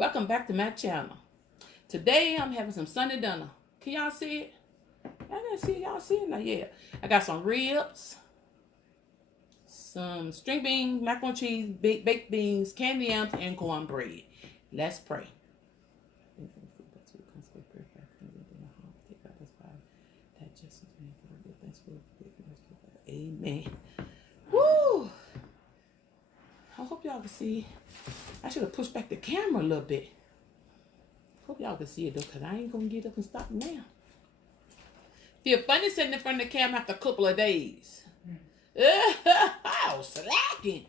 Welcome back to my channel. Today I'm having some Sunday dinner. Can y'all see it? I didn't see it. Y'all see it? Now, yeah. I got some ribs, some string beans, macaroni and cheese, baked beans, candy yams, and cornbread. Let's pray. Amen. Woo! I hope y'all can see. I should have pushed back the camera a little bit. Hope y'all can see it though, because I ain't going to get up and stop now. Feel funny sitting in front of the camera after a couple of days. I was slacking.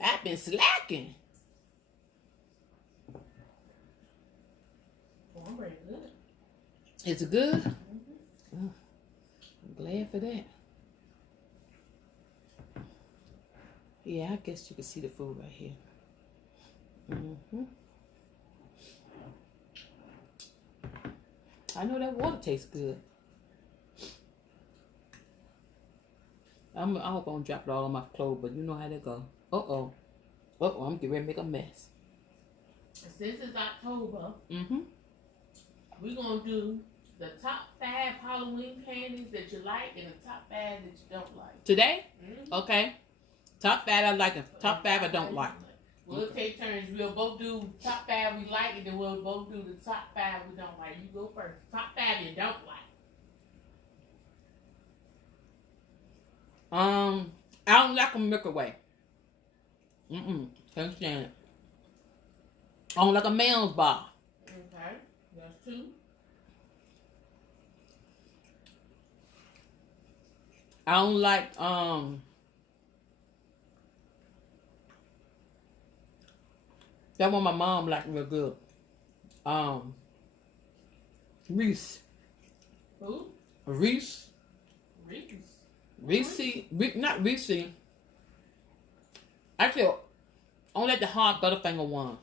I've been slacking. Cornbread good. Is it good? Mm-hmm. Oh, I'm glad for that. Yeah, I guess you can see the food right here. Mm-hmm. I know that water tastes good. I hope I don't drop it all on my clothes, but you know how that go. Uh-oh. Uh-oh, I'm getting ready to make a mess. Since it's October, Mm-hmm. we're going to do the top 5 Halloween candies that you like and the top 5 that you don't like. Today? Mm-hmm. Okay. Top 5 I like and top 5 I don't like. We'll take turns. We'll both do top 5 we like, and then we'll both do the top 5 we don't like. You go first. Top 5 you don't like. I don't like a microwave. Can't stand it. I don't like a man's bar. Okay, that's 2. I don't like that one my mom liked real good. Reese. Who? Reese. Reese. Not Reese. Actually, I don't like the hard Butterfinger one.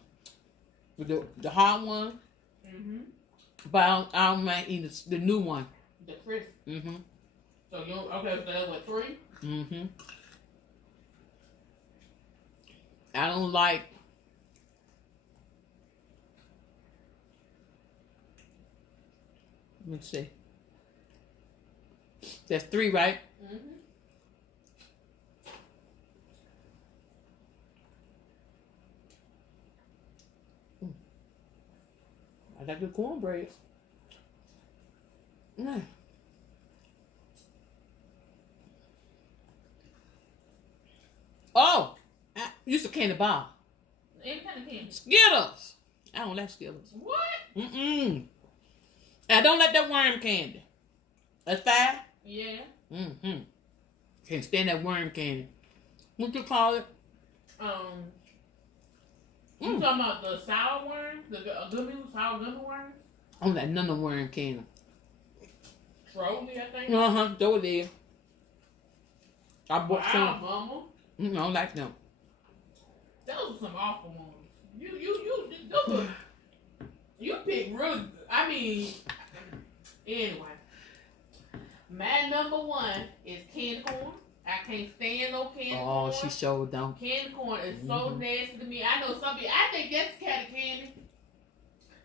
The hard one. Mm-hmm. But I don't mind eating the new one. The crisp. Mm-hmm. So you okay? So that's what 3. Mm-hmm. I don't like. Let me see. That's 3, right? Mm-hmm. I like the cornbread. Mm. Oh, I used to candy bar. Any kind of candy. Skittles. I don't like Skittles. What? I don't like that worm candy. That's 5? Yeah. Can't stand that worm candy. What you call it? You talking about the sour worms? The sour gummy worms? I don't like none of the worm candy. Trolley, I think. Throw it there. I bought some. Mama. I don't like them. Those are some awful ones. You pick really good. I mean, anyway. My number 1 is candy corn. I can't stand no candy corn. Oh, she showed them. Candy corn is so nasty to me. I know some people, I think that's the kind of candy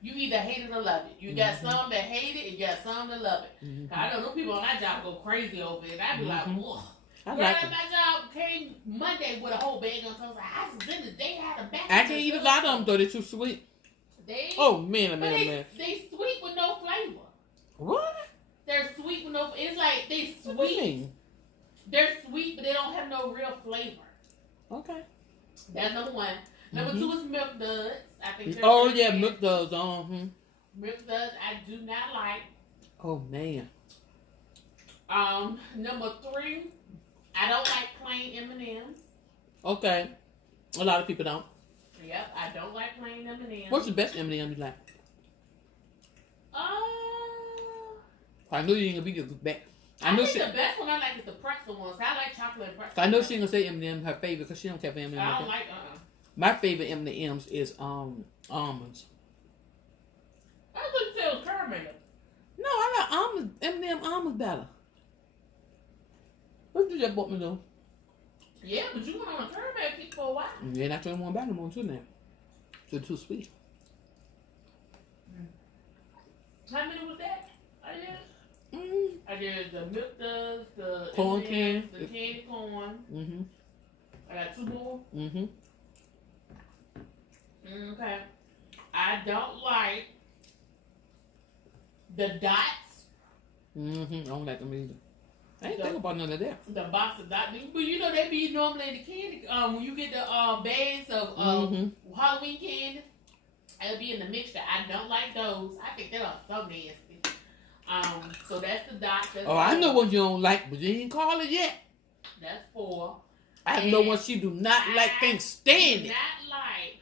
you either hate it or love it. You got some that hate it and you got some that love it. I know those people on that job go crazy over it. I be like, whoa. I Girl, like my job came Monday with a whole bag on toast. I was in the day had a bag. I can't eat a lot of them though. They're too sweet. Oh man. They sweet with no flavor. What? They're sweet with no. It's like they What do you sweet. mean? They're sweet, but they don't have no real flavor. Okay. That's number 1. Number 2 is milk duds. I think. Oh yeah, milk duds. Milk duds I do not like. Oh man. Number 3, I don't like plain M&Ms. Okay. A lot of people don't. Yep, I don't like plain M&Ms. What's the best M&M you like? I know you ain't gonna be good back. I think the best one I like is the pretzel ones. I like chocolate and pretzel. I know she ain't gonna say M&M her favorite because she don't care for M&M. I don't like My favorite M&Ms is almonds. I thought you said it was caramel. No, I like almonds. M&M almonds better. What you just bought me though? Yeah, but you went on a caramel kick for a while. Yeah, and I told him one back no more too now. So it's too sweet. How many was that? I did. Mm. I did the milk duds, the Corn M&Ms, can. the candy corn. Mm-hmm. I got 2 more. Mm-hmm. Okay. I don't like the dots. Mm-hmm. I don't like them either. I ain't think about none of that. The box of dots. But you know they be normally in the candy. When you get the bags of Halloween candy, it'll be in the mixture. I don't like those. I think they are so nasty. So that's the dots. That's I know what you don't like, but you ain't call it yet. That's 4. I know what she do not like, can't stand it. Not like.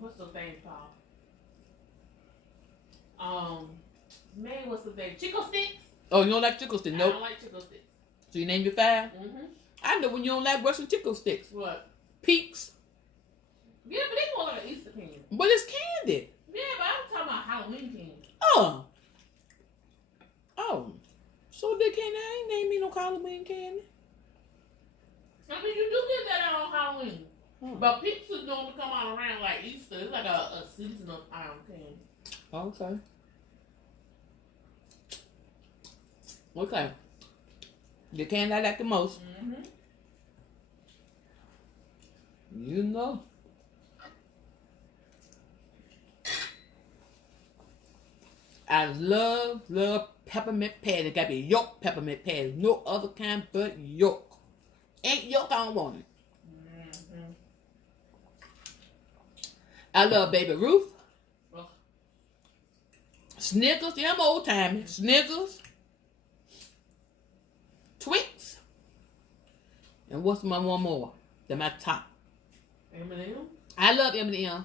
What's the thing called? Man, what's the thing? Chico sticks? Oh, you don't like chicken sticks? Nope. I don't like Chico sticks. So you name your 5? Mm-hmm. I know when you don't like Russian chicken sticks. What? Peaks. Yeah, but they more like Easter candy. But it's candy. Yeah, but I'm talking about Halloween candy. Oh. So they can't, I ain't name me no Halloween candy. I mean, you do get that out on Halloween. But pizzas don't come out around like Easter. It's like a seasonal candy. Okay. Okay. The candy I like the most. Mm-hmm. You know. I love peppermint patty. Gotta be yolk peppermint patty. No other kind but yolk. Ain't yolk, I don't want it. Mm-hmm. I love Baby Ruth. Oh. Snickers. Yeah, I'm old timey. Snickers. Twix. And what's my one more? They're my top. M&M? I love M&M.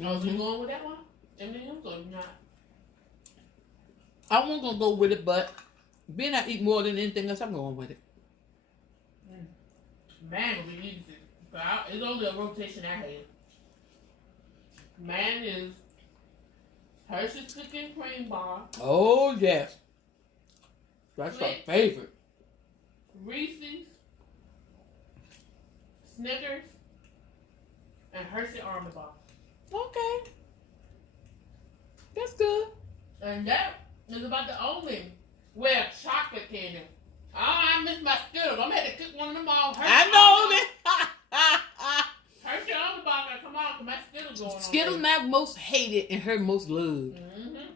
Oh, so you going with that one? M&M's or not? I wasn't gonna go with it, but being I eat more than anything else, I'm going with it. Man, will be easy. But it's only a rotation I had. Man is Hershey's Cookie and Cream Bar. Oh yes, that's my Twix. favorite. Reese's, Snickers, and Hershey Almond Bar. Okay, that's good. And that is about the only chocolate candy. Oh, I miss my Skittles. I'm gonna have to cook one of them all. I know that. Hershey Almond Bar gotta come on because my Skittles going on. Skittles my most hated and her most loved. Mm-hmm.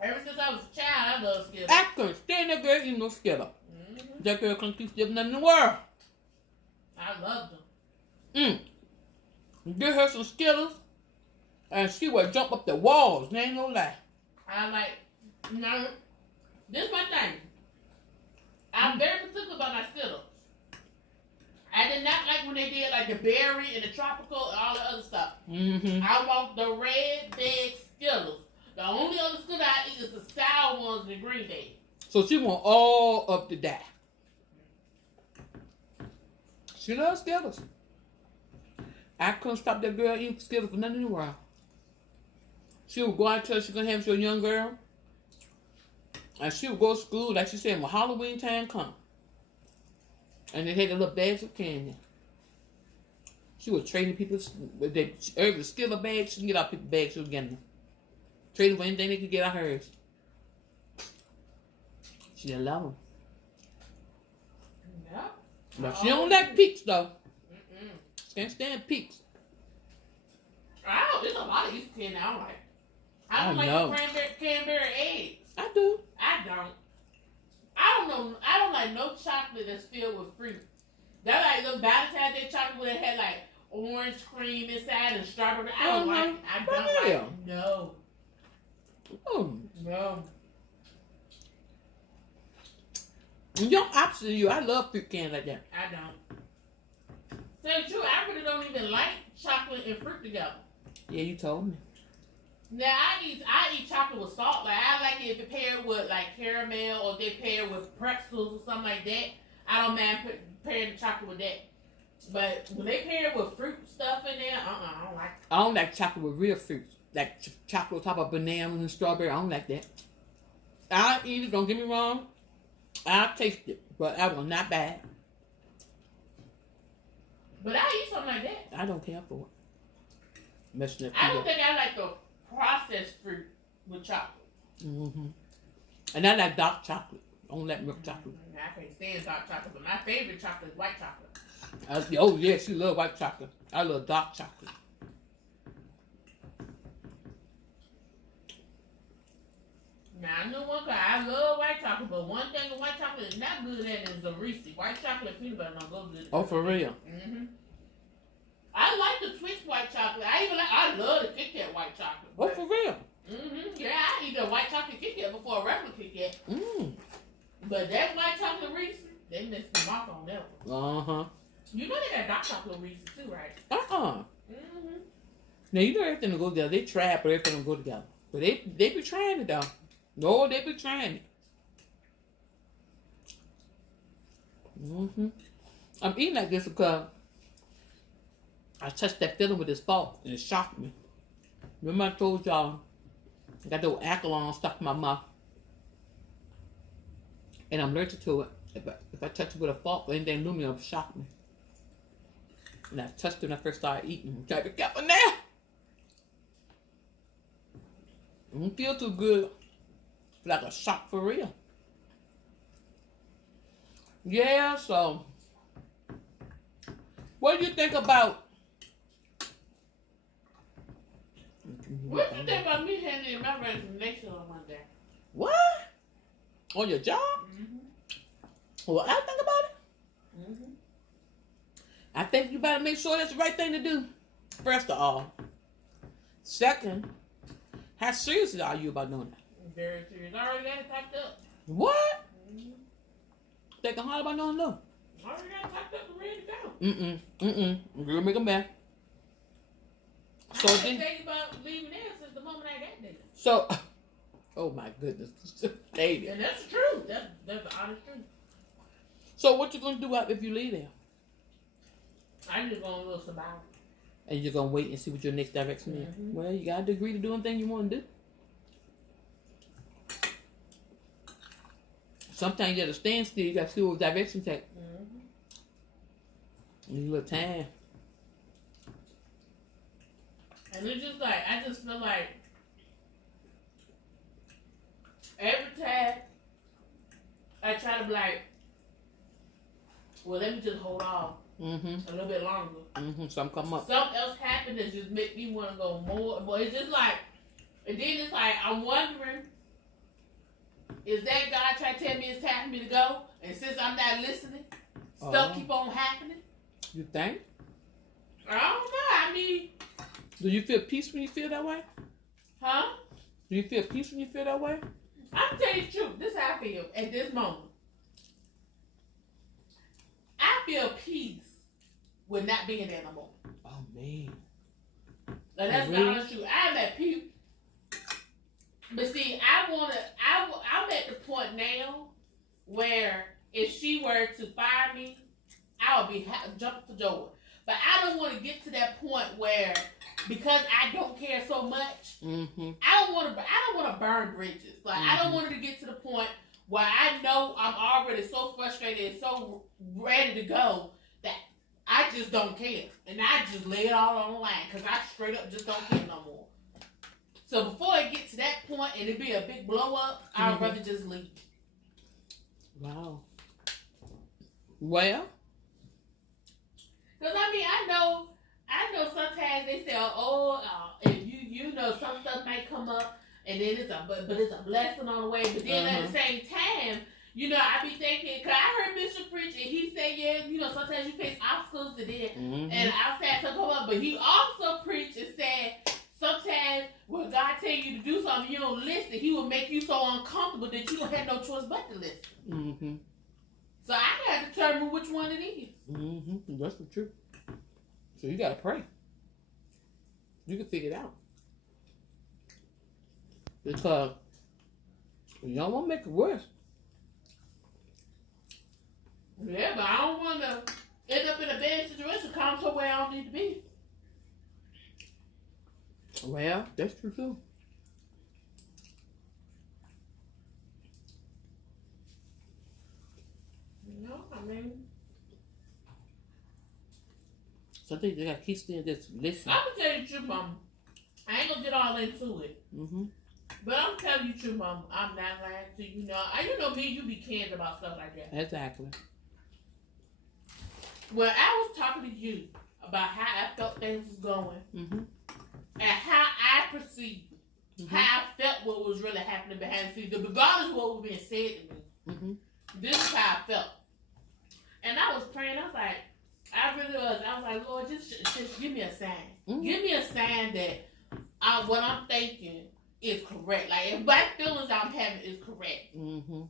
Ever since I was a child, I love Skittles. I couldn't stand that girl eating no Skittle. Mm-hmm. That girl couldn't keep Skittles in the world. I loved them. Get her some Skittles, and she would jump up the walls. There ain't no lie. I like, this my thing. I'm very particular about my Skittles. I did not like when they did like the berry and the tropical and all the other stuff. Mm-hmm. I want the red bag Skittles. The only other Skittles I eat is the sour ones and the green bag. So she want all up to that. She loves Skittles. I couldn't stop that girl eating Skittles for nothing in the world. She would go out to her, she gonna have a young girl. And she would go to school, like she said, when Halloween time come. And they had the little bags of candy. She was trading people with the Skittle bags. She can get out people's bags, she was getting them. Trading for anything they could get out hers. She didn't love them. Yeah. But she don't like peaks though. She can't stand peaks. Oh, there's a lot of Easter candy I don't like. I don't like the cranberry eggs. I do. I don't. I don't know. I don't like no chocolate that's filled with fruit. That like the Valentine's Day chocolate where it had like orange cream inside and strawberry. I don't like it. I don't like it. No. No. You're opposite of you. I love fruit candy like that. I don't. Tell you the truth, I really don't even like chocolate and fruit together. Yeah, you told me. Now I eat chocolate with salt. Like I like it if it paired with like caramel or they pair with pretzels or something like that. I don't mind pairing the chocolate with that. But when they pair it with fruit stuff in there, I don't like it. I don't like chocolate with real fruits. Like chocolate on top of bananas and strawberry. I don't like that. I'll eat it, don't get me wrong. I'll taste it, but I will not buy it. But I eat something like that. I don't care for it. Messing up. I don't think I like the processed fruit with chocolate. Mm-hmm. And I like dark chocolate. I don't like milk chocolate. I can't stand dark chocolate, but my favorite chocolate is white chocolate. Oh yeah, she love white chocolate. I love dark chocolate. Now I know one guy, I love white chocolate, but one thing of white chocolate is not good at is the Reese. White chocolate peanut butter don't go good. Oh, for real? Mm-hmm. I like the Twix white chocolate. I love the Kit Kat white chocolate. Oh, for real? Mm-hmm. Yeah, I eat a white chocolate Kit Kat before a regular Kit Kat. But that white chocolate Reese, they missed the mark on that one. Uh-huh. You know they got dark chocolate Reese too, right? Mm-hmm. Now, you know everything will go together. They try it, but everything will go together. But they be trying it, though. No, they be trying it. I'm eating like this because I touched that filling with this fork, and it shocked me. Remember I told y'all I got those alkaline stuck in my mouth. And I'm allergic to it. If I touch it with a fork or anything aluminum, it'll shock me. And I touched it when I first started eating. I'm trying to be careful now. It don't feel too good. Like a shock for real. Yeah, so what do you think about? What do you think about me handing my resignation on Monday? What? On your job? Well, I think about it. I think you better make sure that's the right thing to do. First of all. Second, how serious are you about doing that? Very serious. I already got it typed up. What? Thinking hard about doing no? I already got it typed up and ready to go. I'm gonna make a man. So I've then, been thinking about leaving there since the moment I got there. so, oh my goodness, baby. And that's the truth. That's the honest truth. So what you gonna do if you leave there? I'm just going a little sabbatical. And you're gonna wait and see what your next direction is. Well, you gotta agree to do anything you want to do. Sometimes you gotta stand still. You gotta see what direction take. You need a little time. And it's just like, I just feel like every time I try to be like, well, let me just hold on a little bit longer. Something come up. Something else happened that just make me want to go more. But it's just like, and then it's like, I'm wondering, is that God trying to tell me it's time for me to go? And since I'm not listening, stuff keep on happening? You think? I don't know. I mean, do you feel peace when you feel that way? Huh? Do you feel peace when you feel that way? I'm telling you the truth. This is how I feel at this moment. I feel peace with not being there no more. Oh man. Now, that's the honest truth. I'm at peace. But see, I'm at the point now where if she were to fire me, I would be jumping for joy. But I don't want to get to that point where, because I don't care so much, I don't want to burn bridges. Like I don't want it to get to the point where I know I'm already so frustrated and so ready to go that I just don't care, and I just lay it all on the line because I straight up just don't care no more. So before it get to that point and it be a big blow up, I'd rather just leave. Wow. Well. Because I mean, I know sometimes they say, if you know some stuff might come up and then it's a blessing on the way. But then at the same time, you know, I be thinking, because I heard Bishop preach and he said, yeah, you know, sometimes you face obstacles and then and outside stuff come up. But he also preached and said, sometimes when God tell you to do something, you don't listen. He will make you so uncomfortable that you don't have no choice but to listen. So I gotta determine which one it is. That's the truth. So you gotta pray. You can figure it out. Because you don't want to make it worse. Yeah, but I don't want to end up in a bad situation, come to where I don't need to be. Well, that's true too. You know, I mean, So I think they got to keep still, just listen. I'm going to tell you the truth, Mama. I ain't going to get all into it. Mm-hmm. But I'm telling you the truth, Mama. I'm not lying to you. You know me, you be caring about stuff like that. Exactly. When I was talking to you about how I felt things was going, mm-hmm. and how I perceived, mm-hmm. how I felt what was really happening behind the scenes, regardless of what was being said to me, mm-hmm. this is how I felt. And I was praying, I was like, I was like, Lord, just give me a sign. Mm-hmm. Give me a sign that what I'm thinking is correct. Like, if my feelings I'm having is correct. Mm-hmm.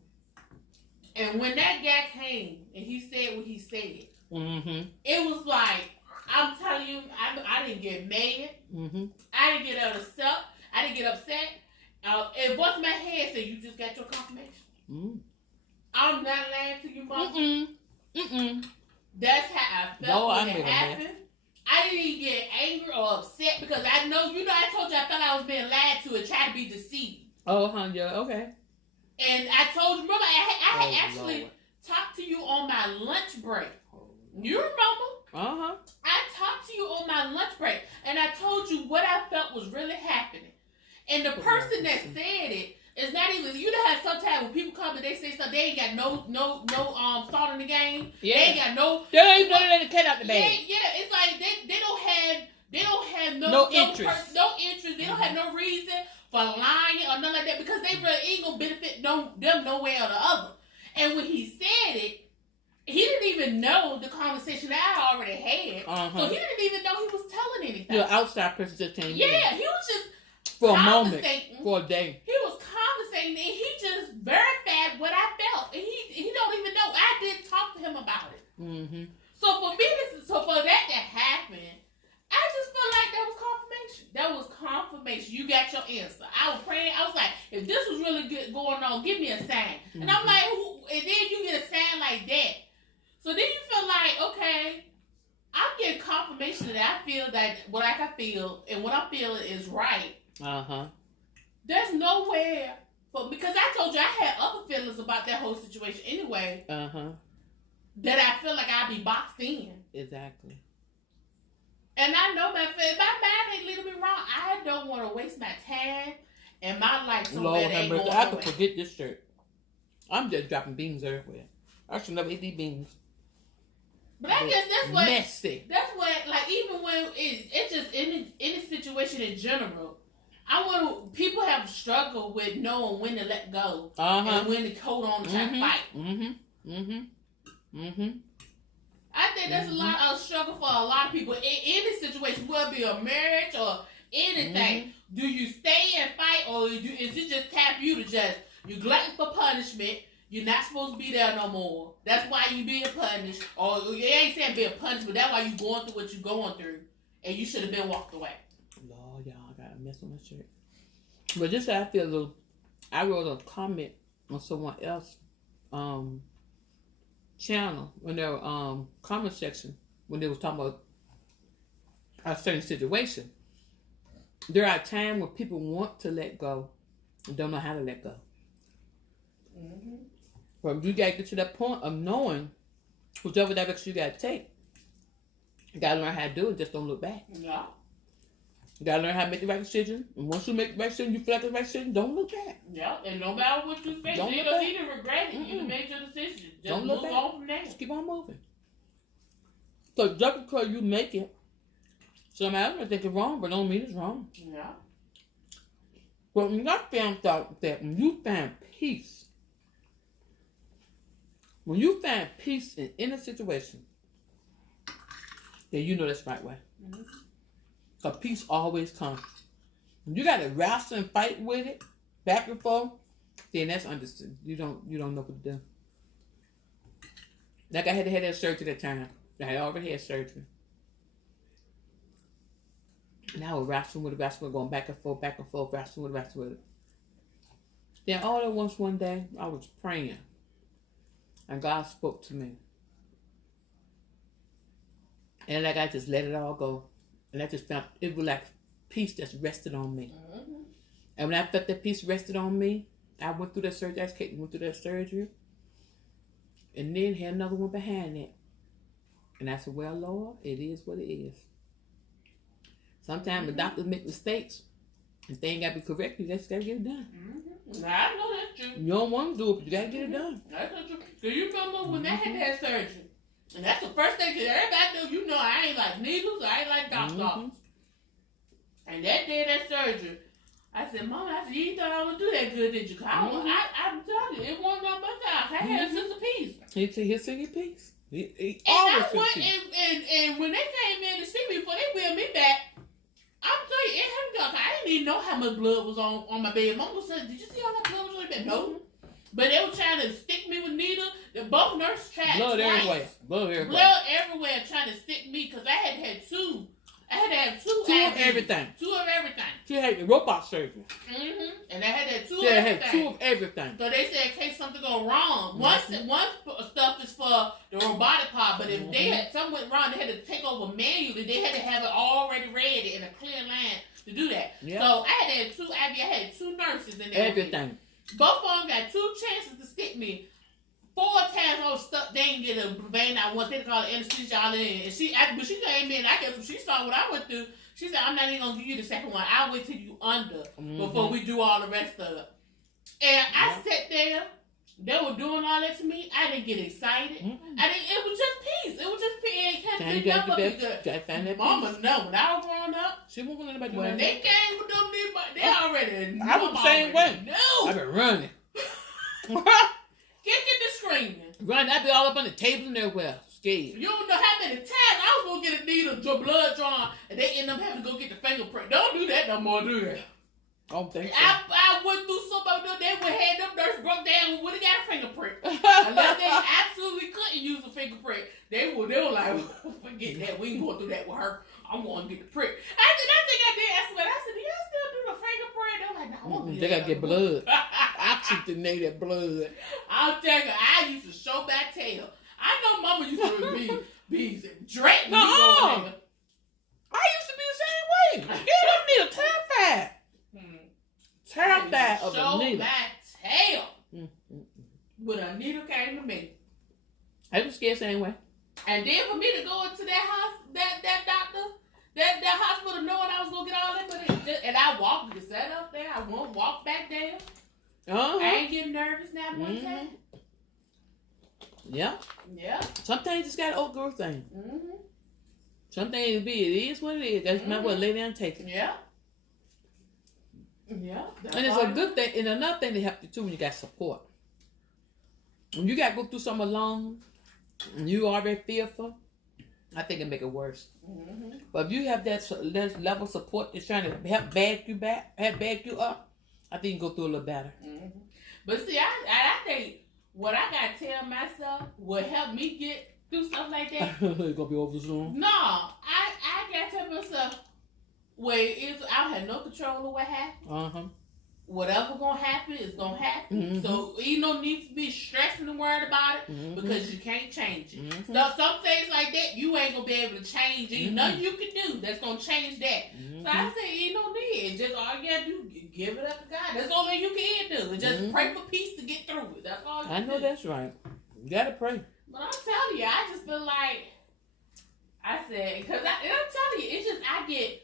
And when that guy came and he said what he said, mm-hmm. it was like, I'm telling you, I didn't get mad. Mm-hmm. I didn't get upset. I didn't get upset. It was my head said, you just got your confirmation. Mm-hmm. I'm not lying to you, Mom. Mm-mm. Mm-mm. That's how I felt when it happened. I didn't even get angry or upset because I know, I told you I felt I was being lied to and tried to be deceived. Oh, yeah, okay. And I told you, remember, I had actually Lord. Talked to you on my lunch break. You remember? Uh-huh. I talked to you on my lunch break, and I told you what I felt was really happening. And the person that said it is not even, how sometimes when people come and they say something, they ain't got no salt in the game. Yeah. They ain't got they don't even know they let the cat out the bag. Yeah, it's like they don't have no interest. No interest. They don't have no reason for lying or nothing like that because they really ain't gonna benefit them no way or the other. And when he said it, he didn't even know the conversation that I already had. Uh-huh. So he didn't even know he was telling anything. The outside person just came in. Yeah, he was just for a moment, for a day. He was conversating and he just verified what I felt. And he don't even know. I did talk to him about it. Mm-hmm. So for that to happen, I just felt like that was confirmation. That was confirmation. You got your answer. I was praying. I was like, if this was really good going on, give me a sign. Mm-hmm. And I'm like, and then you get a sign like that. So then you feel like, okay, I'm getting confirmation that I feel that what I can feel and what I'm feeling is right. Uh-huh. There's nowhere because I told you I had other feelings about that whole situation anyway. Uh-huh. That I feel like I'd be boxed in. Exactly. And I know my mind ain't leading me wrong. I don't want to waste my time and my life so Lord that ain't going I could forget this shirt. I'm just dropping beans everywhere. I should never eat these beans. But I guess that's what messy. That's what, like, even when it's just any situation in general. People have struggled with knowing when to let go and when to hold on and try to fight. Mm-hmm. Mm-hmm. Mm-hmm. I think that's a lot of struggle for a lot of people in any situation, whether it be a marriage or anything. Mm-hmm. Do you stay and fight, or is it just tap you to just you glutton for punishment? You're not supposed to be there no more. That's why you being punished. Or you ain't saying being punished, but that's why you going through what you going through. And you should have been walked away. Lord, y'all, I got a mess on my shirt. But just I feel I wrote a comment on someone else's channel when their comment section when they was talking about a certain situation. There are times when people want to let go and don't know how to let go. Mm-hmm. But you gotta get to that point of knowing whichever direction you gotta take. You gotta learn how to do it. Just don't look back. Yeah. You gotta learn how to make the right decision. And once you make the right decision, you feel like the right decision. Don't look back. Yeah. And no matter what you face, you don't need to regret it. Mm-mm. You made your decision. Just don't look back. On from there. Just keep on moving. So just because you make it, somebody else may think it's wrong, but don't mean it's wrong. Yeah. But when I found out that when you find peace. When you find peace in any situation, then you know that's the right way. Mm-hmm. Because peace always comes. When you got to wrestle and fight with it, back and forth, then that's understood. You don't know what to do. Like I had to have that surgery at that time. I had already had surgery. And I was wrestling with it, going back and forth, wrestling with it. Then all at once one day, I was praying. And God spoke to me. And like I just let it all go. And I just felt it was like peace just rested on me. Mm-hmm. And when I felt that peace rested on me, I went through that surgery. went through that surgery. And then had another one behind it. And I said, well, Lord, it is what it is. Sometimes the doctors make mistakes. If they ain't got to be corrected, you just got to get it done. I know that's true. You don't want to do it, but you got to get it done. That's true. Do you remember when they had that surgery? And that's the first thing that everybody do. You know, I ain't like needles. I ain't like doctor's office. And that day of that surgery, I said, Mama, I said, you thought I would do that good, did you? Cause I'm telling you, it wasn't no much time. I had just a piece. He'll sing your piece. He And I went, and when they came in to see me before they wheeled me back, I'm telling you, it happened. I didn't even know how much blood was on my bed. Mama said, did you see all that blood was on your bed? No. But they were trying to stick me with needles. Both nurses tried blood twice. everywhere. Blood everywhere trying to stick me because I had two. I had to have two of IVs. everything. Two of everything. She had the robot surgery. And I had that two She of had everything. two of everything. So they said in case something go wrong. One stuff is for the robotic part, but if they had something went wrong, they had to take over manually. They had to have it already ready in a clear line to do that. Yep. So I had to have two IVs. I had two nurses in there. Everything. Both of them got two chances to stick me. 4 times I was stuck. They didn't get a vein out once. They called it anesthesia all in. And but she came in. I guess she saw what I went through. She said, I'm not even going to give you the second one. I'll wait till you under before we do all the rest of it. And I sat there. They were doing all that to me. I didn't get excited. It was just peace. It was just peace. It can't be good. Mama, no. When I was growing up, she won't let anybody do when they came with them, they already knew. I was the same way. No. I've been running. Kicking and screaming. Running. I'd be all up on the table and everywhere. Scared. You don't know how many times I was going to get a needle, blood drawn, and they end up having to go get the fingerprint. Don't do that no more, do that. I don't think so. I went through somebody they would have them nurse broke down and would have got a fingerprint. Unless they absolutely couldn't use a fingerprint. They were like, forget that. We ain't going through that with her. I'm going to get the prick. I think I did ask them. I said, do y'all still do the fingerprint? They're like, no, I won't do that. They got to get blood. Oxygenated blood. I'll tell you, I used to show my tail. I know Mama used to be dragging me going there. I used to be the same way. Yeah, I need a terrified. Terrified of a needle. Show my tail. When a needle came to me. I was scared the same way. And then for me to go into that house, that doctor, that hospital, knowing I was gonna get all that, and I walked, sat up there. I won't walk back there. I ain't getting nervous now one time. Yeah. Yeah. Sometimes you just got to outgrow things. Sometimes it is what it is. That's not what lay down and take it. Yeah. Yeah. And it's a good thing. And another thing that helps you too when you got support. When you got to go through something alone, and you already fearful, I think it make it worse. But if you have that level of support that's trying to help bag you up, I think you can go through a little better. But see, I think what I got to tell myself will help me get through stuff like that. It's going to be over soon. No, I got to tell myself, I have no control of what happened. Whatever gonna happen is gonna happen. So you don't need to be stressing and worried about it because you can't change it. So some things like that you ain't gonna be able to change. Nothing you can do that's gonna change that. So I say you don't need it. Just all you gotta do, give it up to God. That's all you can do. And just pray for peace to get through it. That's all you can do. I know that's right. You gotta pray. But I'm telling you, I just feel like I'm telling you, it's just I get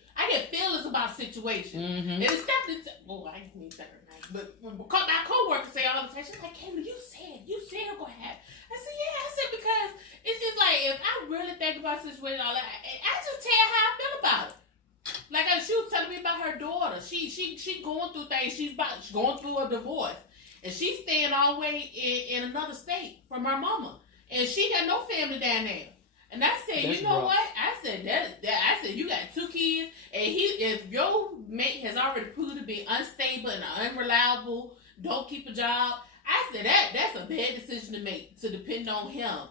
feelings about situations. And it's definitely, I didn't mean to say her name, but my co-workers say all the time, she's like, Kayla, you said it gonna happen. I said, yeah, because it's just like, if I really think about situations, all that, I just tell how I feel about it. Like she was telling me about her daughter. She going through things. She's going through a divorce. And she's staying all the way in another state from her mama. And she got no family down there. And I said, you know what? I said I said you got 2 kids, and if your mate has already proved to be unstable and unreliable, don't keep a job. I said that's a bad decision to make, to depend on him,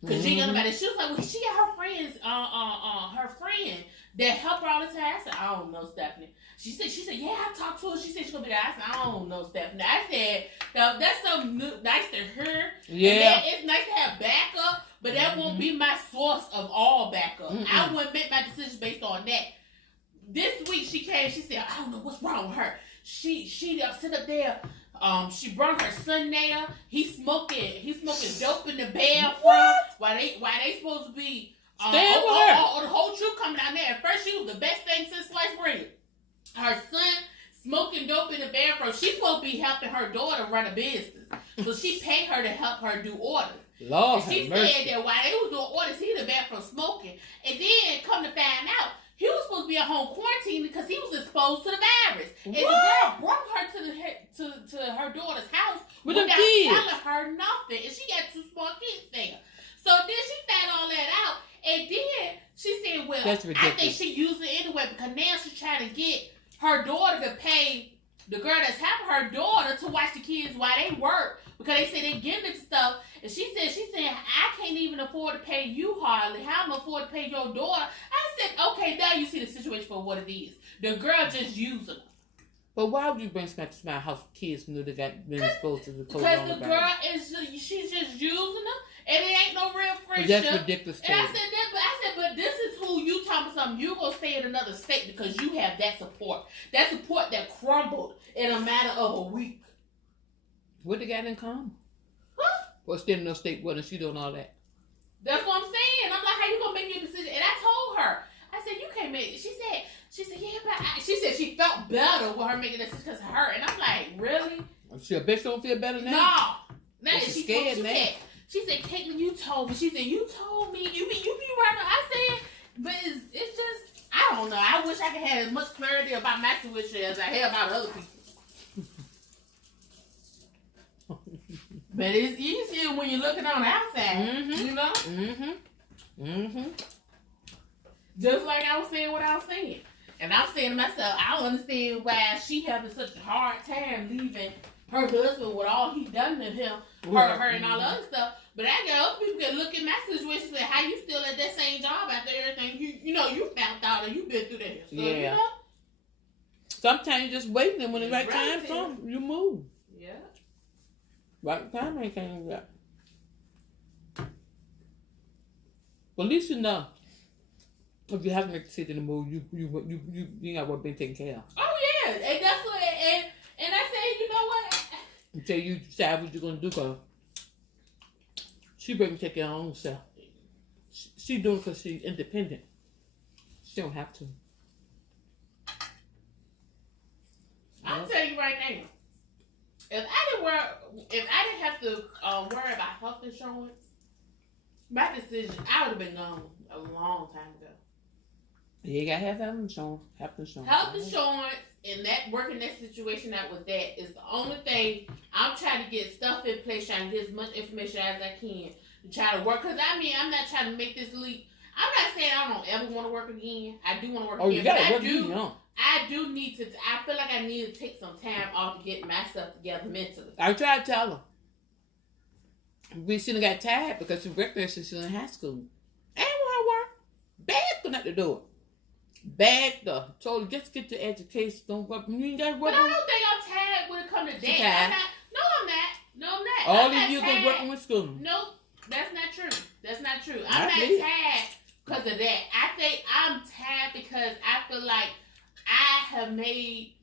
because she ain't got nobody. She was like, well, she got her friends, her friend that help her all the time. I said, I don't know, Stephanie. She said, yeah, I talked to her. She said she's gonna be there. I said, I don't know, Stephanie. I said, that's something nice to her. Yeah, it's nice to have backup. But that won't be my source of all backup. I wouldn't make my decision based on that. This week she came, she said, I don't know what's wrong with her. She sit up there She brought her son there. He's smoking dope in the bathroom. What? Why they supposed to be Stand with her. the whole troop coming down there. At first, she was the best thing since sliced bread. Her son smoking dope in the bathroom. She's supposed to be helping her daughter run a business, so she paid her to help her do orders. Lord, and she said that while they was doing orders, he in the bathroom smoking, and then come to find out, he was supposed to be at home quarantined because he was exposed to the virus. And the girl brought her to her daughter's house with without kids. telling her nothing. And she got 2 small kids there. So then she found all that out. And then she said, well, I think she used it anyway because now she's trying to get her daughter to pay the girl that's having her daughter to watch the kids while they work. Because they say they getting into stuff. And she said, I can't even afford to pay you hardly. How am I afford to pay your daughter? I said, okay, now you see the situation for what it is. The girl just using her. But why would you bring smack to my house kids who knew they got been exposed to the coronavirus? Because the girl she's just using them. And it ain't no real friendship. But that's ridiculous. And I said, but this is who you talking something. You gonna stay in another state because you have that support. That support that crumbled in a matter of a week. What they got in common? Huh? Well, still in no state, what, and she doing all that? That's what I'm saying. I'm like, how you gonna make your decision? And I told her, I said, you can't make it. She said, yeah, but she said she felt better with her making this because of her. And I'm like, really? She a bitch don't feel better now? No. She's scared now. She said, Caitlin, you told me. She said, you told me. You be right. I said, but it's just, I don't know. I wish I could have as much clarity about my situation as I have about other people. But it's easier when you're looking on the outside, you know? Just like I was saying what I was saying. And I'm saying to myself, I don't understand why she having such a hard time leaving her husband with all he done to him, her and all the other stuff. But I got other people that look at my situation and say, how you still at that same job after everything you found out or you been through that. So, you know? Sometimes you just waiting and when the right time comes, you move. Yeah. Right time ain't came up. Well, at least you know. If you have to make a decision to move, you got what been taken care of. Oh yeah, and that's what. And I said, you know what? Until you decide what you're gonna do, cause she better take care of her own self. She doing it because she's independent. She don't have to. I'll tell you right now. If I didn't have to worry about health insurance, my decision, I would have been gone a long time ago. You gotta have health insurance. Health insurance and that working that situation out with that is the only thing. I'm trying to get stuff in place, trying to get as much information as I can to try to work. Because I mean, I'm not trying to make this leap. I'm not saying I don't ever want to work again. I do want to work again. But I do need to. I feel like I need to take some time off to get myself together mentally. I tried to tell her. We shouldn't have got tired because she worked there since she was in high school. I didn't want to work. Begged her not to do it. Begged her. Told her, just get your education. Don't work. You ain't got to work. But I don't think I'm tired when it comes to that. No, I'm not. All of you been working with school. Nope. That's not true. I'm not tired because of that. I think I'm tired because I feel like I haven't made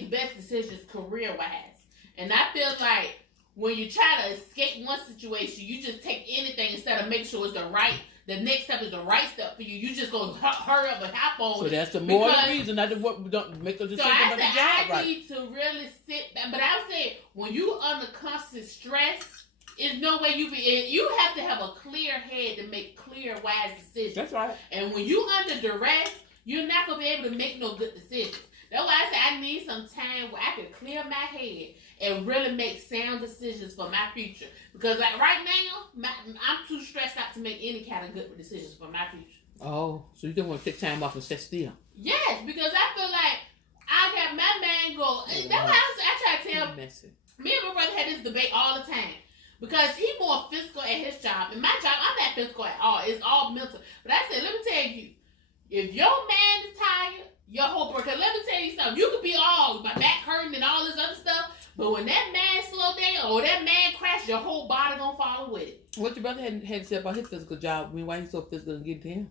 the best decisions career-wise. And I feel like when you try to escape one situation, you just take anything instead of making sure it's the next step is the right step for you. You just go hurry up and hop on. So that's the more reason that we don't make a decision about the job right. I need to really sit back. But I would say when you under constant stress, there's no way you have to have a clear head to make clear, wise decisions. That's right. And when you under duress, you're not gonna be able to make no good decisions. That's why I say I need some time where I can clear my head and really make sound decisions for my future. Because like right now, I'm too stressed out to make any kind of good decisions for my future. Oh, so you don't want to take time off and sit still? Yes, because I feel like I got my mind go. That's why I try to tell. Me and my brother had this debate all the time. Because he more physical at his job. And my job, I'm not physical at all. It's all mental. But I said, let me tell you, if your man is tired, your whole because let me tell you something. You could be all my back hurting and all this other stuff, but when that man slow down or that man crash, your whole body gonna follow with it. What your brother had to say about his physical job? I mean, why he's so physical and get to him?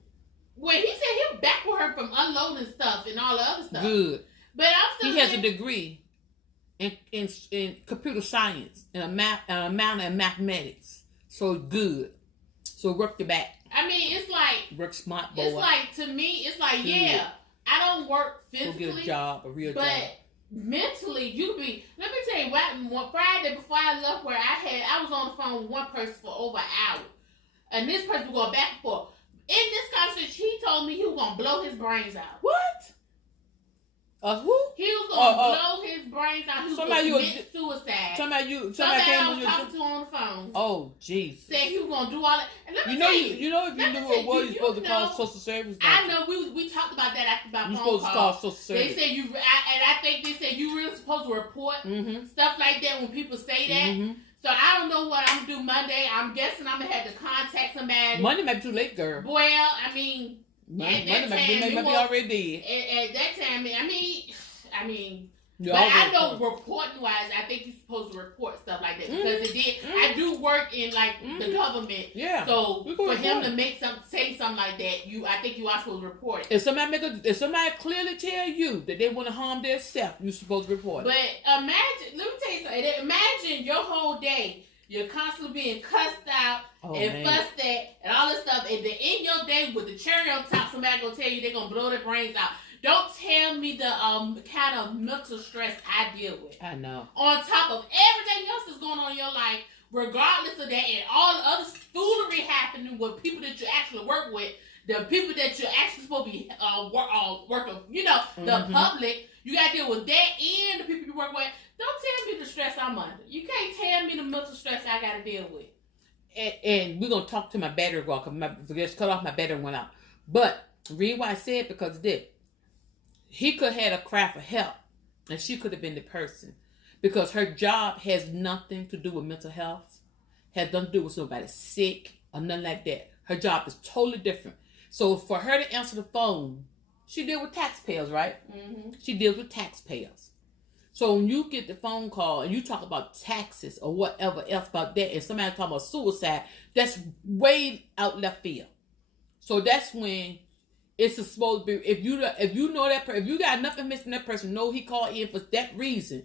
Well, he said he back with her from unloading stuff and all the other stuff. Good. But I'm still he has a degree. in computer science and amount of mathematics. So good. So work your back. I mean, it's like work smart, boy. It's like, to me, it's like, yeah, I don't work physically. Go get a job, a real but job. Mentally, you be. Let me tell you what. Friday before I left, where I was on the phone with one person for over an hour, and this person was going back and forth. In this conversation, he told me he was gonna blow his brains out. What? Who? He was gonna blow his brains out. He was gonna commit suicide. Somebody I was talking to on the phone. Oh, jeez. Said he was gonna do all that. And let me tell you. If you knew who it was, you're supposed to call social service. I know we talked about that after my phone call. You're supposed to call social service. They said I think they said you really supposed to report stuff like that when people say that. So I don't know what I'm gonna do Monday. I'm guessing I'm gonna have to contact somebody. Monday might be too late, girl. Well, I mean, Monday might be already dead. At that time, I mean. But I know reporting wise, I think you're supposed to report stuff like that because it did. I do work in like the government, so for him to say something like that, I think you are supposed to report it. If somebody clearly tell you that they want to harm themselves, you're supposed to report it. But imagine, let me tell you something. Imagine your whole day, you're constantly being cussed out fussed at and all this stuff, and then in your day with the cherry on top, somebody gonna tell you they're gonna blow their brains out. Don't tell me the kind of mental stress I deal with. I know. On top of everything else that's going on in your life, regardless of that, and all the other foolery happening with people that you actually work with, the people that you're actually supposed to be working, the public, you got to deal with that and the people you work with. Don't tell me the stress I'm under. You can't tell me the mental stress I got to deal with. And we're going to talk to my battery walk. Just cut off my battery went out. But the reason why I said because of this. He could have had a cry for help, and she could have been the person. Because her job has nothing to do with mental health, has nothing to do with somebody sick, or nothing like that. Her job is totally different. So for her to answer the phone, she deals with taxpayers, right? She deals with taxpayers. So when you get the phone call, and you talk about taxes, or whatever else about that, and somebody talking about suicide, that's way out left field. So that's when... It's supposed to be if you know that if you got enough information from that person, know he called in for that reason,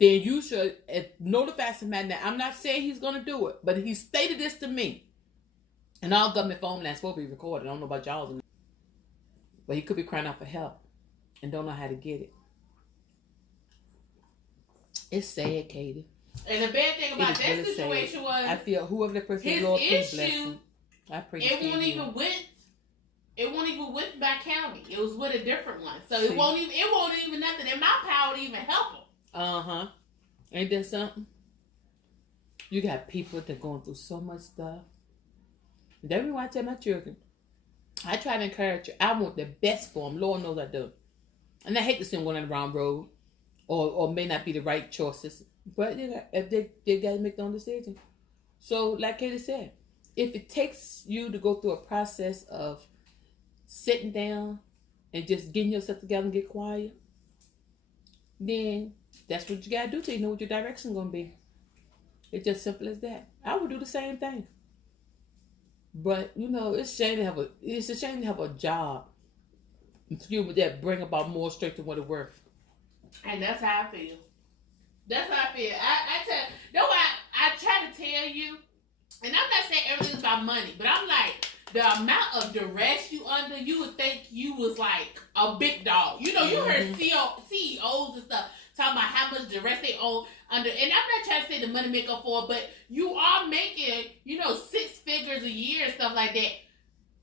then you should notify somebody. Now I'm not saying he's gonna do it, but he stated this to me, and all government phone lines supposed to be recorded. I don't know about y'all, but he could be crying out for help and don't know how to get it. It's sad, Katie. And the bad thing about that situation was, I feel whoever that person is, Lord, please bless him. I pray It won't even with by county. It was with a different one. So it won't even nothing in my power to even help them. Ain't that something? You got people that are going through so much stuff. That's why I tell my children, I try to encourage you. I want the best for them. Lord knows I do. And I hate to see them going on the wrong road or may not be the right choices. But if they got to make their own decision. So like Katie said, if it takes you to go through a process of sitting down and just getting yourself together and get quiet, then that's what you gotta do till you know what your direction gonna be. It's just simple as that. I would do the same thing. But it's a shame to have a job that bring about more strength than what it's worth. And that's how I feel. I try to tell you, and I'm not saying everything's about money, but I'm like, the amount of duress you under, you would think you was like a big dog. You heard CEOs and stuff talking about how much duress they own under. And I'm not trying to say the money make up for it, but you are making, 6 figures a year and stuff like that.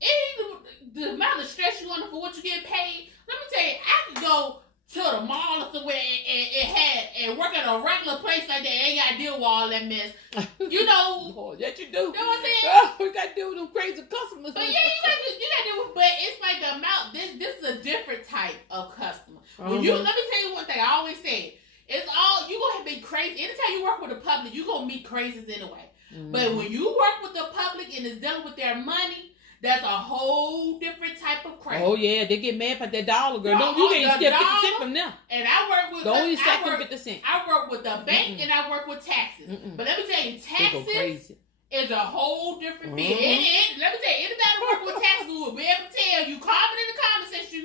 And the amount of stress you under for what you get paid, let me tell you, I could go to the mall or somewhere and work at a regular place like that. Ain't got to deal with all that mess. Oh, yes, you do. You know what I'm saying? We got to deal with them crazy customers. But yeah, you got to deal with. But it's like the amount. This is a different type of customer. When let me tell you one thing. I always say it's all you gonna be crazy. Anytime you work with the public, you gonna meet crazies anyway. But when you work with the public and it's dealing with their money, that's a whole different type of crazy. Oh yeah, they get mad for that dollar, girl. You can't skip 50 cents from them. And I work with. Don't even stack 50 cents. I work with the bank and I work with taxes. But let me tell you, taxes is a whole different thing. Let me tell you, anybody who work with taxes will be able to tell you. Comment in the comment section,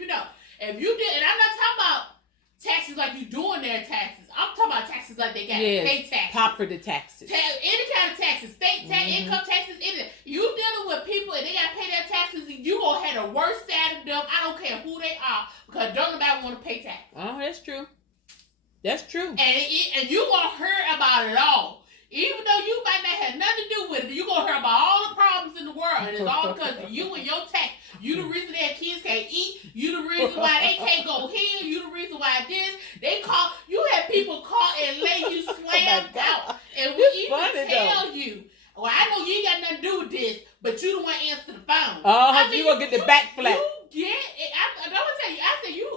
if you did. And I'm not talking about taxes like you doing their taxes. I'm talking about taxes like they got pay taxes. Property taxes. Any kind of taxes, state tax, income taxes, anything. You dealing with people and they got to pay their taxes, you going to have the worst side of them. I don't care who they are because don't nobody want to pay tax. Oh, that's true. That's true. And you going to hear about it all. Even though you might not have nothing to do with it, you going to hear about all the problems in the world. And it's all because of you and your tax. You the reason their kids can't eat. You the reason why they can't go here. You the reason why this. They call, you have people call and lay you slam out. And we even tell you, well, I know you ain't got nothing to do with this, but you the one answer the phone. I mean, you going to get the back flat. You get it. I'm going to tell you, I said you,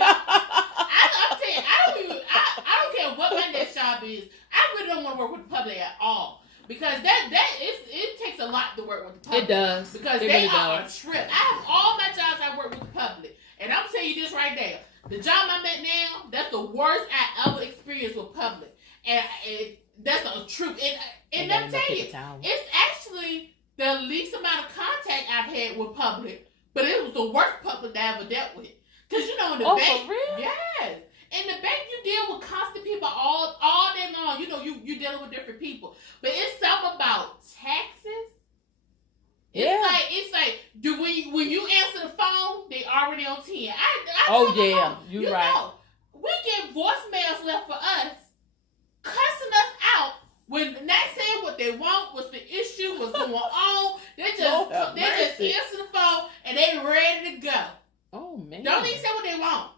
I'm telling you, I don't care what my next job is. I really don't want to work with the public at all. Because it takes a lot to work with the public. It does. Because they are a trip. I have all my jobs I work with the public. And I'm telling you this right there. The job I'm at now, that's the worst I ever experienced with public. And that's a truth. And I'm telling you, it's actually the least amount of contact I've had with public. But it was the worst public that I ever dealt with. Because you know in the bank. For real? Yes. In the bank, you deal with constant people all day long. You know, you're dealing with different people. But it's something about taxes. It's like when you answer the phone, they already on 10. You're right. Know, we get voicemails left for us, cussing us out when not saying what they want, what's the issue, what's going on. They just answer the phone and they ready to go. Oh man! Don't even say what they want.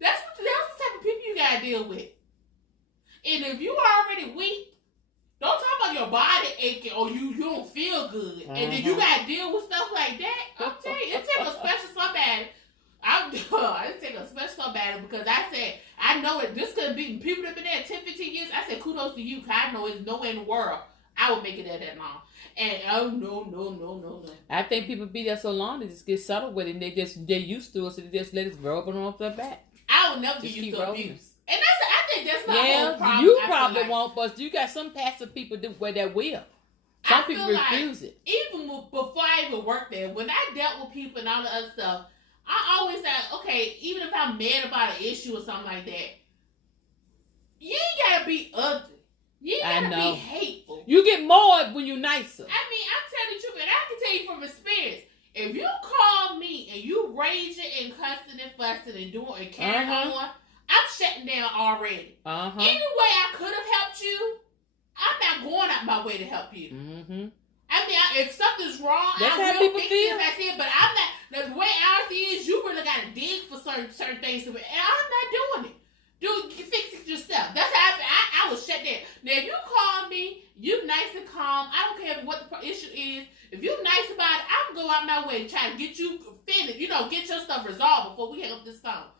That's the type of people you gotta deal with. And if you are already weak, don't talk about your body aching or you don't feel good. And then you gotta deal with stuff like that. I'm telling you, it takes a special somebody. It takes a special somebody because I said, I know it. This could be people that have been there 10, 15 years. I said, kudos to you because I know it's nowhere in the world I would make it that long. And no. I think people be there so long they just get settled with it and they're used to it, so they just let it rub it off their back. I would never get used to abuse. And I think that's my whole problem. You probably won't, but you got some passive people where that will. Some people refuse it. Even before I even worked there, when I dealt with people and all the other stuff, I always said, okay, even if I'm mad about an issue or something like that, you ain't gotta be ugly. You ain't gotta be hateful. You get more when you're nicer. I mean, I'm telling the truth, and I can tell you from experience. If you call me and you raging and cussing and fussing and doing and carrying on, I'm shutting down already. Any way I could have helped you, I'm not going out my way to help you. I mean, if something's wrong, I will fix it. That's it. But I'm not. The way ours is, you really got to dig for certain things, and I'm not doing it. Dude, you fix it yourself. That's how I was shut down. Now, if you call me, you nice and calm. I don't care what the issue is. If you nice about it, I'm going to go out my way to try to get you finished. You know, get your stuff resolved before we hang up this phone.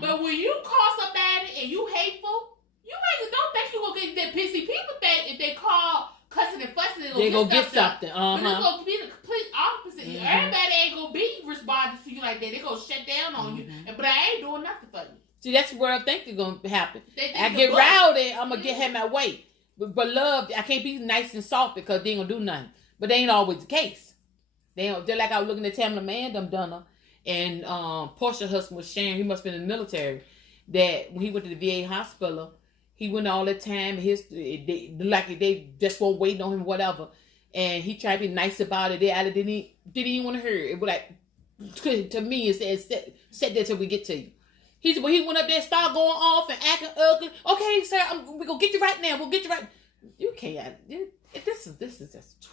But when you call somebody and you hateful, you don't think you going to get that pissy. People think if they call cussing and fussing, they going to get something. But it's going to be the complete opposite. Everybody ain't going to be responding to you like that. They going to shut down on you. But I ain't doing nothing for you. See, that's where I think it's going to happen. I get rowdy, I'm going to get my way. But love, I can't be nice and soft because they ain't going to do nothing. But they ain't always the case. They're like I was looking at Tamla Mandam and Portia husband was sharing, he must have been in the military, that when he went to the VA hospital, he went all the time, they just weren't waiting on him, whatever. And he tried to be nice about it. They either didn't even want to hear it. It was like, to me, it said, sit there till we get to you. He went up there and started going off and acting ugly. Okay, sir, we're going to get you right now. We'll get you right. You can't. This is just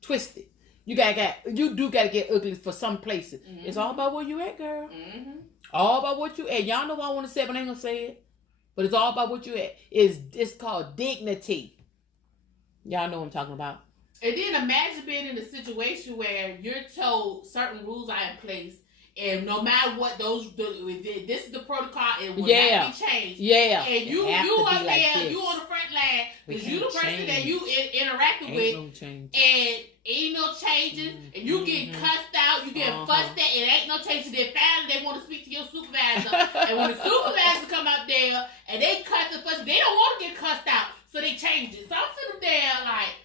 twisted. You do got to get ugly for some places. It's all about where you at, girl. All about what you at. Y'all know what I want to say, but I ain't going to say it. But it's all about what you at. It's called dignity. Y'all know what I'm talking about. And then imagine being in a situation where you're told certain rules are in place. And no matter what this is the protocol, it will not be changed. Yeah. And you up there, you on the front line, because you the person that you interacting with. No change. And ain't no changes. And you getting cussed out, you getting fussed at, and ain't no changes. Then finally they want to speak to your supervisor. And when the supervisor come up there and they cuss and fuss, they don't want to get cussed out. So they change it. So I'm sitting there like,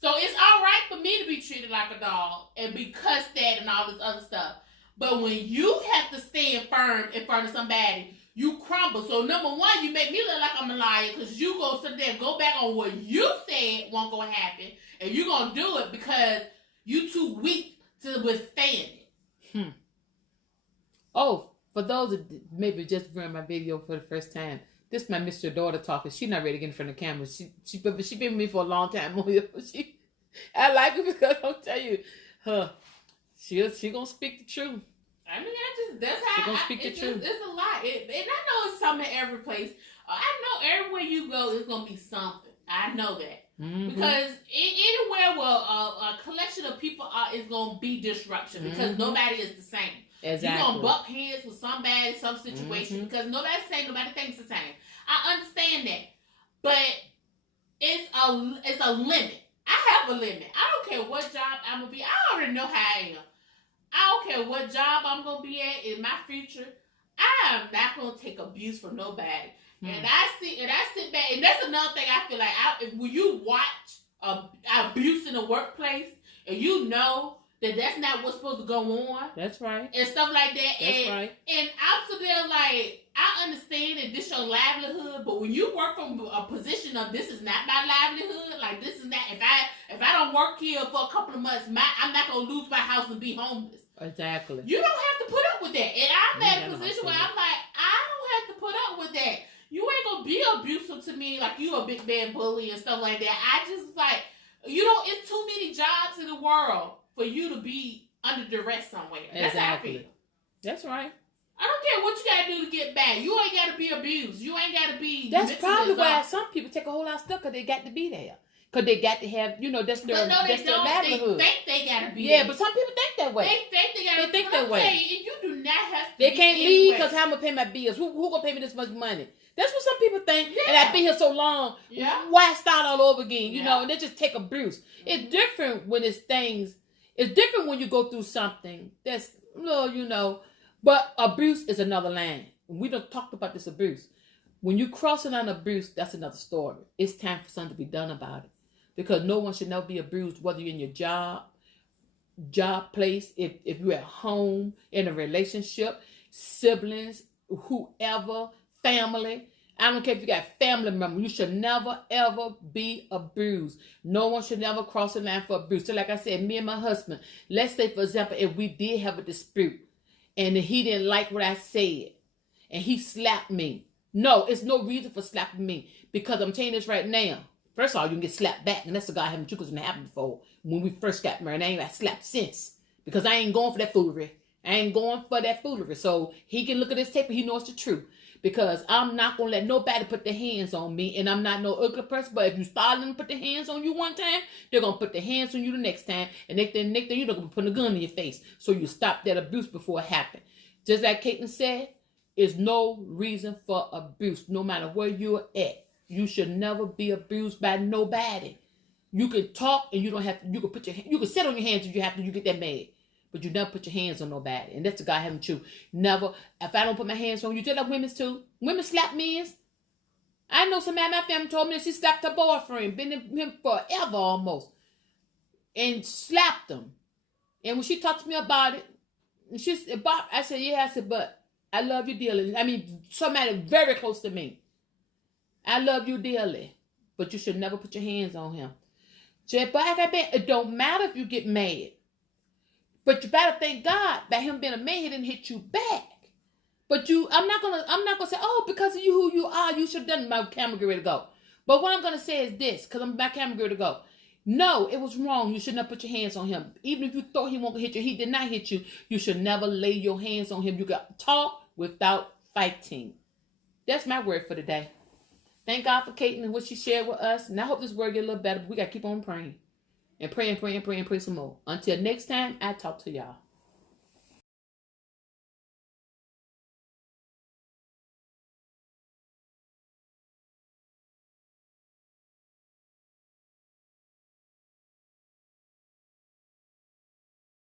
so it's all right for me to be treated like a dog and be cussed at and all this other stuff. But when you have to stand firm in front of somebody, you crumble. So number one, you make me look like I'm a liar because you go sit there and go back on what you said won't go happen, and you gonna do it because you too weak to withstand it. Oh, for those that maybe just viewing my video for the first time, this is my Mr. Daughter talking. She's not ready to get in front of the camera. She been with me for a long time. I like it because I'll tell you, she gonna speak the truth. I mean, that's how she gonna speak the truth. It's a lot, and I know it's something every place. I know everywhere you go, it's gonna be something. I know that because anywhere where a collection of people are, is gonna be disruption because nobody is the same. Exactly. You're gonna bump heads with somebody, some situation because nobody's the same. Nobody thinks the same. I understand that, but it's a limit. I have a limit. I don't care what job I'm gonna be. I already know how I am. I don't care what job I'm gonna be at in my future. I am not gonna take abuse from nobody. And I sit back, and that's another thing I feel like. When you watch abuse in the workplace, and you know that's not what's supposed to go on. That's right. And stuff like that. That's right. And I'm so there like, I understand that this your livelihood, but when you work from a position of this is not my livelihood, like this is not, if I don't work here for a couple of months, I'm not gonna lose my house and be homeless. Exactly. You don't have to put up with that. And I'm at a position where I'm like, I don't have to put up with that. You ain't gonna be abusive to me like you a big bad bully and stuff like that. I just like, it's too many jobs in the world for you to be under duress somewhere. That's how I feel. That's right. I don't care what you gotta do to get back. You ain't gotta be abused. You ain't gotta be. That's probably why some people take a whole lot of stuff because they got to be there. Because they got to have, that's their, that's their livelihood. They think they gotta be. Yeah, but some people think that way. They think that way. You do not have to. They can't leave because how I'm gonna pay my bills? Who gonna pay me this much money? That's what some people think. Yeah. And I've been here so long. Yeah. Why start all over again? You know, and they just take abuse. It's different when it's things. It's different when you go through something that's, but abuse is another line. We done talked about this abuse. When you crossing on abuse, that's another story. It's time for something to be done about it. Because no one should never be abused, whether you're in your job place, if you're at home, in a relationship, siblings, whoever, family. I don't care if you got family members. You should never, ever be abused. No one should never cross the line for abuse. So like I said, me and my husband, let's say, for example, if we did have a dispute and he didn't like what I said and he slapped me. No, it's no reason for slapping me because I'm telling you this right now. First of all, you can get slapped back, and that's the guy I haven't because it happened before. When we first got married, I ain't got slapped since because I ain't going for that foolery. So he can look at this tape and he knows the truth. Because I'm not going to let nobody put their hands on me. And I'm not no ugly person. But if you start them to put their hands on you one time, they're going to put their hands on you the next time. And next thing you're going to be putting a gun in your face. So you stop that abuse before it happens. Just like Caitlin said, there's no reason for abuse. No matter where you're at. You should never be abused by nobody. You can talk and you don't have to. You can sit on your hands if you have to. You get that mad. But you never put your hands on nobody. And that's the guy having truth. Never. If I don't put my hands on you, just like women's too. Women slap men. I know somebody in my family told me that she slapped her boyfriend. Been in him forever almost. And slapped him. And when she talked to me about it, and I said, yeah. I said, but I love you dearly. I mean, somebody very close to me. I love you dearly. But you should never put your hands on him. But it don't matter if you get mad. But you better thank God that him being a man, he didn't hit you back. But I'm not gonna say, oh, because of you who you are, you should have done. My camera get ready to go. But what I'm gonna say is this, because my camera get ready to go. No, it was wrong. You should not put your hands on him. Even if you thought he won't hit you, he did not hit you. You should never lay your hands on him. You got to talk without fighting. That's my word for today. Thank God for Caitlin and what she shared with us. And I hope this word get a little better. But we got to keep on praying. And pray some more. Until next time, I talk to y'all.